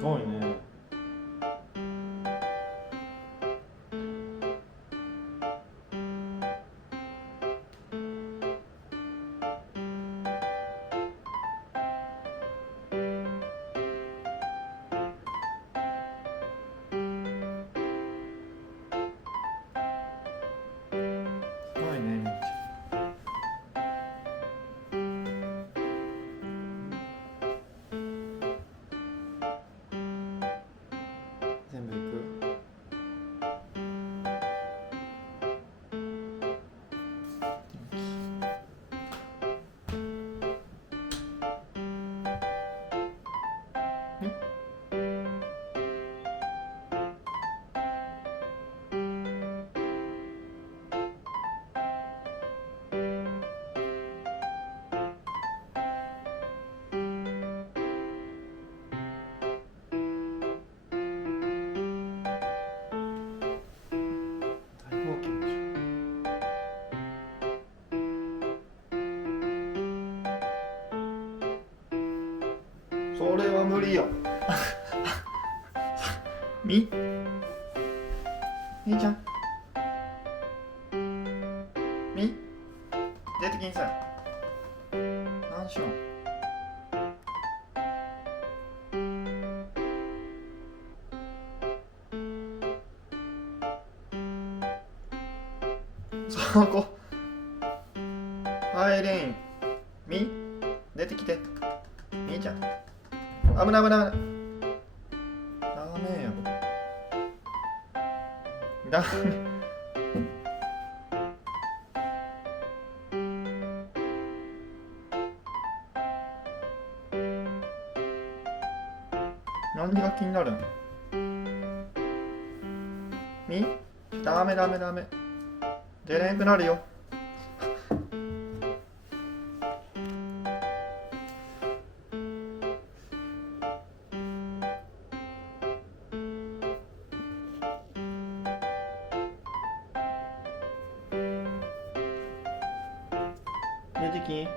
すごいね。すごいね、りんちゃん。全部いく？大冒険でしょ。それは無理よ。みちゃん、出てきんさい。何しよん。そこ。はい、レイン。出てきて。ちゃん。危ない危ない危ない。ダメよ。ダメ。何が気になるの？ダメダメダメ。出れんくなるよ。出てき